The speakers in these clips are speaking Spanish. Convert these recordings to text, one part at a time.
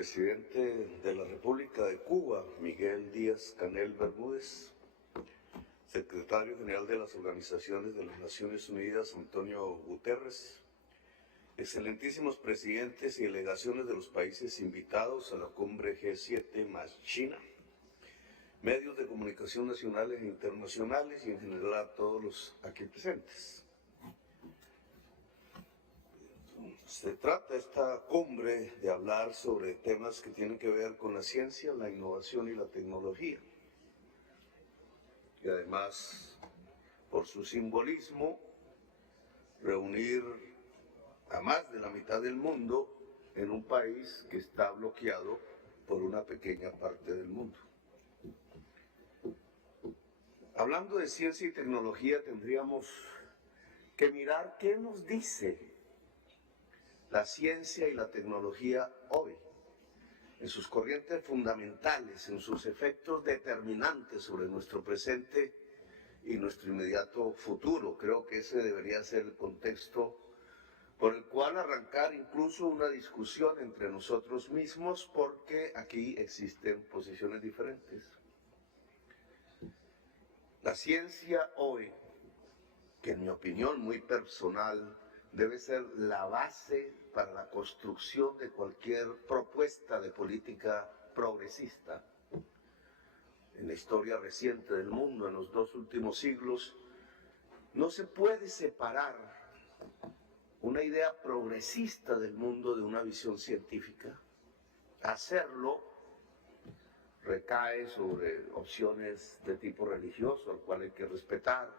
presidente de la República de Cuba, Miguel Díaz-Canel Bermúdez, secretario general de las Organizaciones de las Naciones Unidas, Antonio Guterres, excelentísimos presidentes y delegaciones de los países invitados a la cumbre G7 más China, medios de comunicación nacionales e internacionales y en general a todos los aquí presentes. Se trata esta cumbre de hablar sobre temas que tienen que ver con la ciencia, la innovación y la tecnología. Y además, por su simbolismo, reunir a más de la mitad del mundo en un país que está bloqueado por una pequeña parte del mundo. Hablando de ciencia y tecnología, tendríamos que mirar qué nos dice la ciencia y la tecnología hoy, en sus corrientes fundamentales, en sus efectos determinantes sobre nuestro presente y nuestro inmediato futuro. Creo que ese debería ser el contexto por el cual arrancar incluso una discusión entre nosotros mismos, porque aquí existen posiciones diferentes. La ciencia hoy, que en mi opinión muy personal, debe ser la base para la construcción de cualquier propuesta de política progresista. En la historia reciente del mundo, en los 2 últimos siglos, no se puede separar una idea progresista del mundo de una visión científica. Hacerlo recae sobre opciones de tipo religioso, al cual hay que respetar,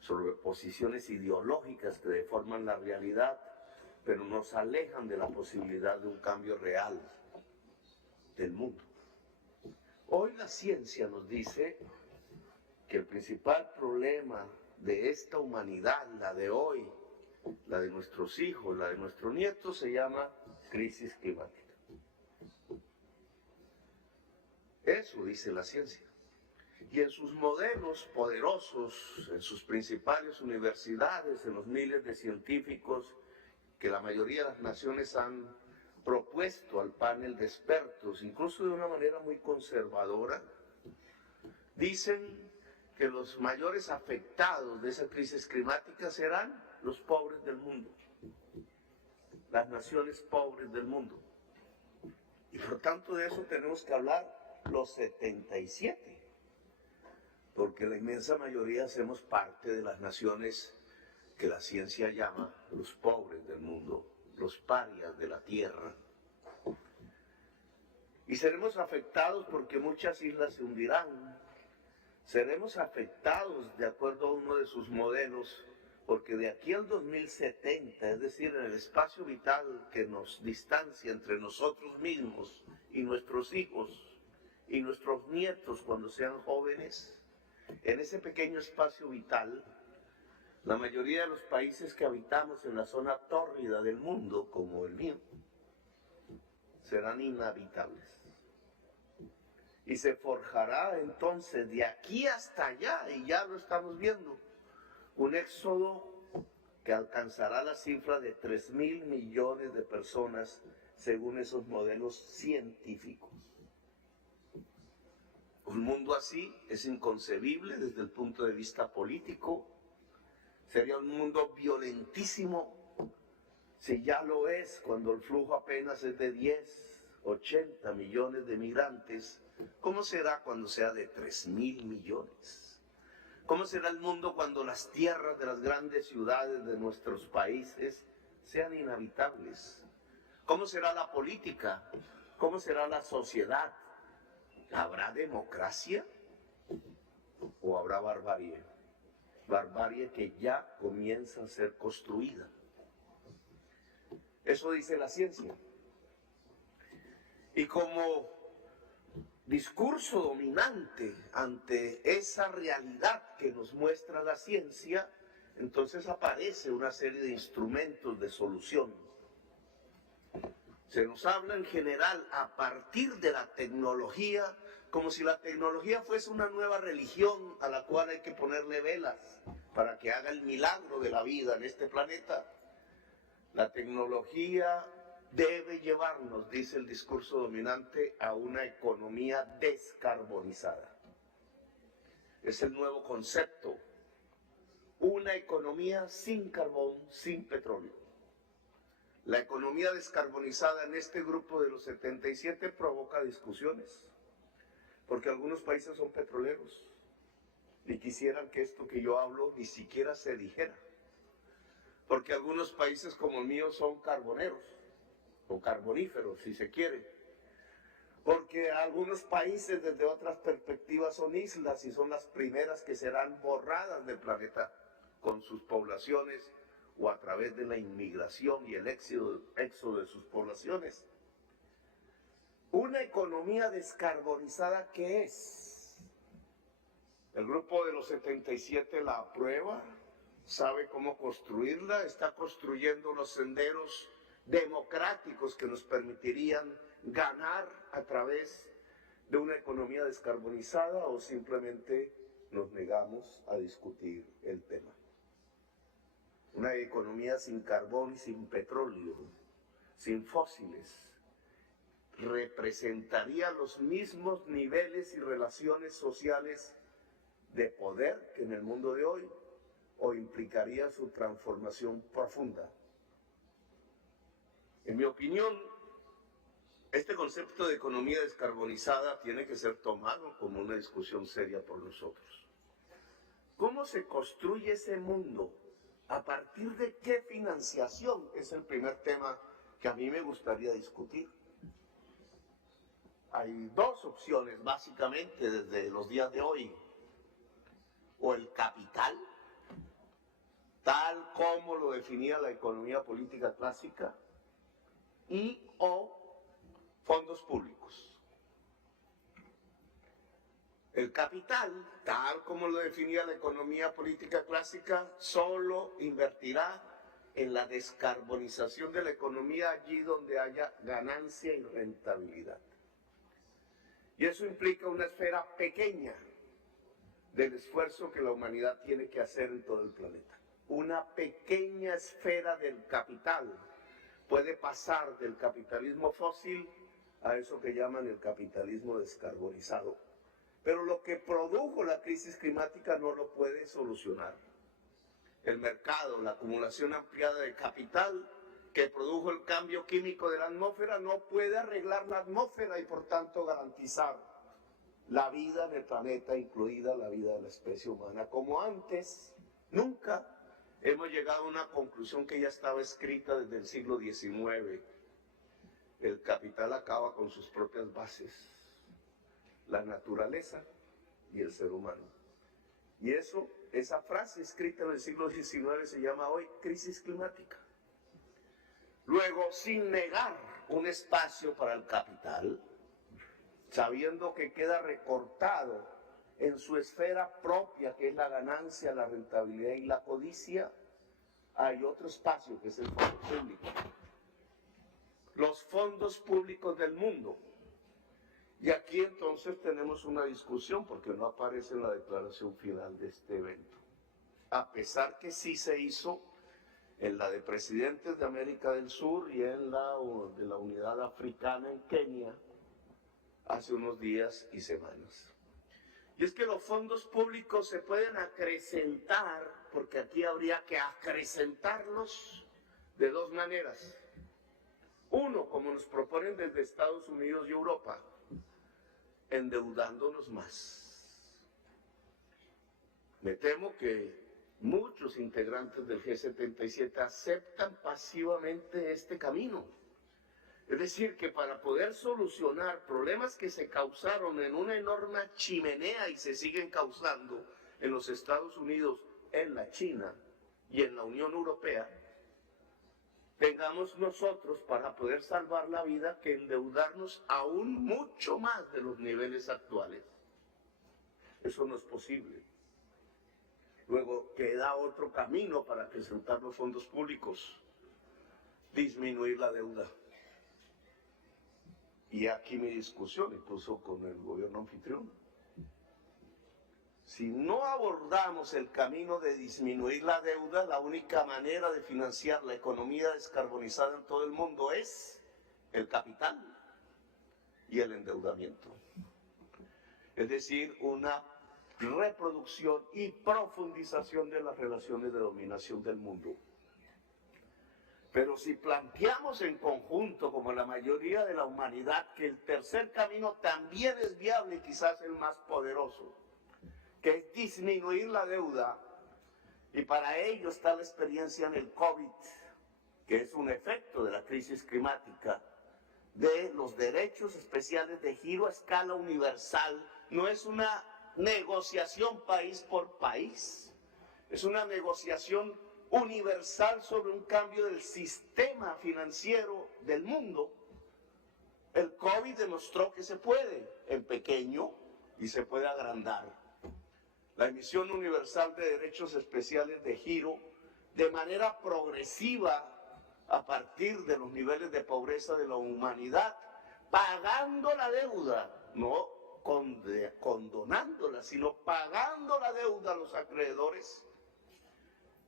sobre posiciones ideológicas que deforman la realidad, pero nos alejan de la posibilidad de un cambio real del mundo. Hoy la ciencia nos dice que el principal problema de esta humanidad, la de hoy, la de nuestros hijos, la de nuestros nietos, se llama crisis climática. Eso dice la ciencia. Y en sus modelos poderosos, en sus principales universidades, en los miles de científicos que la mayoría de las naciones han propuesto al panel de expertos, incluso de una manera muy conservadora, dicen que los mayores afectados de esa crisis climática serán los pobres del mundo, las naciones pobres del mundo. Y por tanto de eso tenemos que hablar los 77. Porque la inmensa mayoría hacemos parte de las naciones que la ciencia llama los pobres del mundo, los parias de la tierra. Y seremos afectados porque muchas islas se hundirán. Seremos afectados, de acuerdo a uno de sus modelos, porque de aquí al 2070, es decir, en el espacio vital que nos distancia entre nosotros mismos y nuestros hijos y nuestros nietos cuando sean jóvenes, en ese pequeño espacio vital, la mayoría de los países que habitamos en la zona tórrida del mundo, como el mío, serán inhabitables. Y se forjará entonces de aquí hasta allá, y ya lo estamos viendo, un éxodo que alcanzará la cifra de 3.000 millones de personas según esos modelos científicos. Un mundo así es inconcebible desde el punto de vista político. Sería un mundo violentísimo, si ya lo es, cuando el flujo apenas es de 10, 80 millones de migrantes. ¿Cómo será cuando sea de 3.000 millones? ¿Cómo será el mundo cuando las tierras de las grandes ciudades de nuestros países sean inhabitables? ¿Cómo será la política? ¿Cómo será la sociedad? ¿Habrá democracia o habrá barbarie? Barbarie que ya comienza a ser construida. Eso dice la ciencia. Y como discurso dominante ante esa realidad que nos muestra la ciencia, entonces aparece una serie de instrumentos de solución. Se nos habla en general a partir de la tecnología, como si la tecnología fuese una nueva religión a la cual hay que ponerle velas para que haga el milagro de la vida en este planeta. La tecnología debe llevarnos, dice el discurso dominante, a una economía descarbonizada. Es el nuevo concepto. Una economía sin carbón, sin petróleo. La economía descarbonizada en este grupo de los 77 provoca discusiones, porque algunos países son petroleros y quisieran que esto que yo hablo ni siquiera se dijera, porque algunos países como el mío son carboneros, o carboníferos si se quiere, porque algunos países desde otras perspectivas son islas y son las primeras que serán borradas del planeta con sus poblaciones o a través de la inmigración y el éxodo de sus poblaciones. Una economía descarbonizada, ¿qué es? El grupo de los 77 la aprueba, sabe cómo construirla, está construyendo los senderos democráticos que nos permitirían ganar a través de una economía descarbonizada, o simplemente nos negamos a discutir el tema. Una economía sin carbón y sin petróleo, sin fósiles, representaría los mismos niveles y relaciones sociales de poder que en el mundo de hoy, o implicaría su transformación profunda. En mi opinión, este concepto de economía descarbonizada tiene que ser tomado como una discusión seria por nosotros. ¿Cómo se construye ese mundo? ¿A partir de qué financiación? Es el primer tema que a mí me gustaría discutir. Hay dos opciones, básicamente, desde los días de hoy. O el capital, tal como lo definía la economía política clásica, o fondos públicos. El capital, tal como lo definía la economía política clásica, solo invertirá en la descarbonización de la economía allí donde haya ganancia y rentabilidad. Y eso implica una esfera pequeña del esfuerzo que la humanidad tiene que hacer en todo el planeta. Una pequeña esfera del capital puede pasar del capitalismo fósil a eso que llaman el capitalismo descarbonizado. Pero lo que produjo la crisis climática no lo puede solucionar. El mercado, la acumulación ampliada de capital que produjo el cambio químico de la atmósfera no puede arreglar la atmósfera y por tanto garantizar la vida en el planeta, incluida la vida de la especie humana. Como antes, nunca hemos llegado a una conclusión que ya estaba escrita desde el siglo XIX. El capital acaba con sus propias bases, la naturaleza y el ser humano. Y esa frase escrita en el siglo XIX se llama hoy crisis climática. Luego, sin negar un espacio para el capital, sabiendo que queda recortado en su esfera propia, que es la ganancia, la rentabilidad y la codicia, hay otro espacio que es el fondo público. Los fondos públicos del mundo. Y aquí entonces tenemos una discusión porque no aparece en la declaración final de este evento. A pesar que sí se hizo en la de presidentes de América del Sur y en la de la Unidad Africana en Kenia hace unos días y semanas. Y es que los fondos públicos se pueden acrecentar, porque aquí habría que acrecentarlos de dos maneras. Uno, como nos proponen desde Estados Unidos y Europa, endeudándonos más. Me temo que muchos integrantes del G77 aceptan pasivamente este camino. Es decir, que para poder solucionar problemas que se causaron en una enorme chimenea y se siguen causando en los Estados Unidos, en la China y en la Unión Europea, tengamos nosotros para poder salvar la vida que endeudarnos aún mucho más de los niveles actuales. Eso no es posible. Luego queda otro camino para acrecentar los fondos públicos: disminuir la deuda. Y aquí mi discusión, incluso con el gobierno anfitrión. Si no abordamos el camino de disminuir la deuda, la única manera de financiar la economía descarbonizada en todo el mundo es el capital y el endeudamiento. Es decir, una reproducción y profundización de las relaciones de dominación del mundo. Pero si planteamos en conjunto, como la mayoría de la humanidad, que el tercer camino también es viable y quizás el más poderoso, que es disminuir la deuda, y para ello está la experiencia en el COVID, que es un efecto de la crisis climática, de los derechos especiales de giro a escala universal. No es una negociación país por país, es una negociación universal sobre un cambio del sistema financiero del mundo. El COVID demostró que se puede, en pequeño, y se puede agrandar. La emisión universal de derechos especiales de giro, de manera progresiva, a partir de los niveles de pobreza de la humanidad, pagando la deuda, no condonándola, sino pagando la deuda a los acreedores,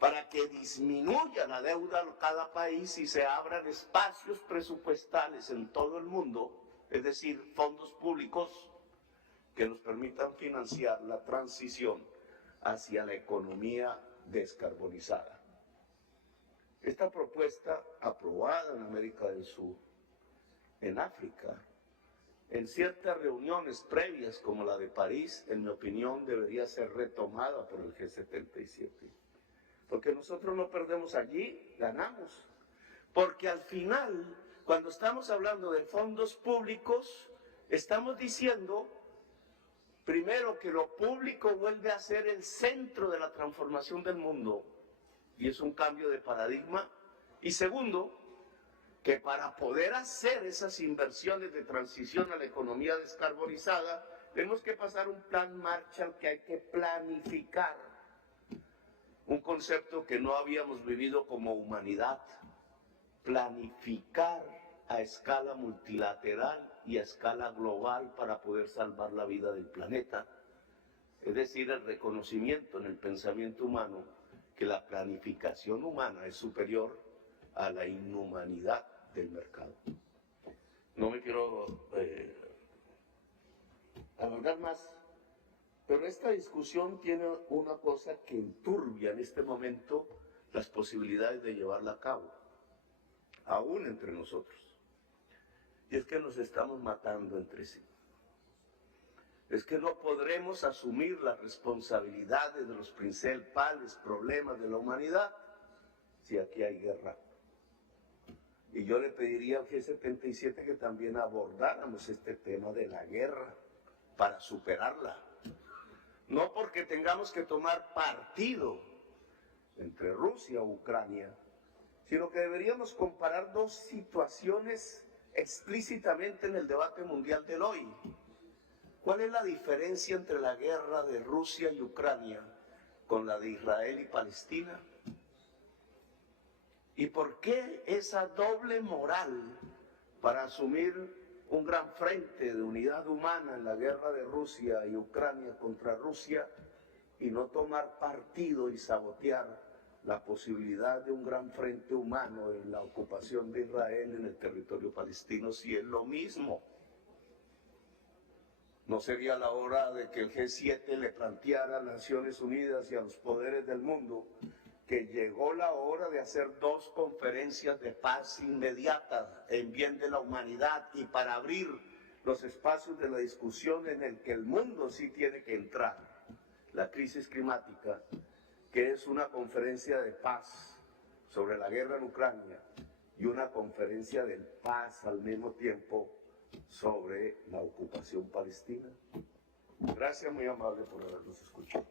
para que disminuya la deuda a cada país y se abran espacios presupuestales en todo el mundo, es decir, fondos públicos que nos permitan financiar la transición hacia la economía descarbonizada. Esta propuesta, aprobada en América del Sur, en África, en ciertas reuniones previas como la de París, en mi opinión, debería ser retomada por el G77. Porque nosotros no perdemos allí, ganamos. Porque al final, cuando estamos hablando de fondos públicos, estamos diciendo, primero, que lo público vuelve a ser el centro de la transformación del mundo, y es un cambio de paradigma. Y segundo, que para poder hacer esas inversiones de transición a la economía descarbonizada, tenemos que pasar un plan Marshall que hay que planificar. Un concepto que no habíamos vivido como humanidad. Planificar a escala multilateral y a escala global para poder salvar la vida del planeta. Es decir, el reconocimiento en el pensamiento humano que la planificación humana es superior a la inhumanidad del mercado. No me quiero alargar más, pero esta discusión tiene una cosa que enturbia en este momento las posibilidades de llevarla a cabo, aún entre nosotros. Y es que nos estamos matando entre sí. Es que no podremos asumir las responsabilidades de los principales problemas de la humanidad si aquí hay guerra. Y yo le pediría al G77 que también abordáramos este tema de la guerra para superarla. No porque tengamos que tomar partido entre Rusia o Ucrania, sino que deberíamos comparar dos situaciones explícitamente en el debate mundial del hoy. ¿Cuál es la diferencia entre la guerra de Rusia y Ucrania con la de Israel y Palestina? ¿Y por qué esa doble moral para asumir un gran frente de unidad humana en la guerra de Rusia y Ucrania contra Rusia y no tomar partido y sabotear la posibilidad de un gran frente humano en la ocupación de Israel en el territorio palestino, si es lo mismo? ¿No sería la hora de que el G7 le planteara a las Naciones Unidas y a los poderes del mundo que llegó la hora de hacer dos conferencias de paz inmediatas en bien de la humanidad y para abrir los espacios de la discusión en el que el mundo sí tiene que entrar? La crisis climática, que es una conferencia de paz sobre la guerra en Ucrania y una conferencia de paz al mismo tiempo sobre la ocupación palestina. Gracias, muy amable por habernos escuchado.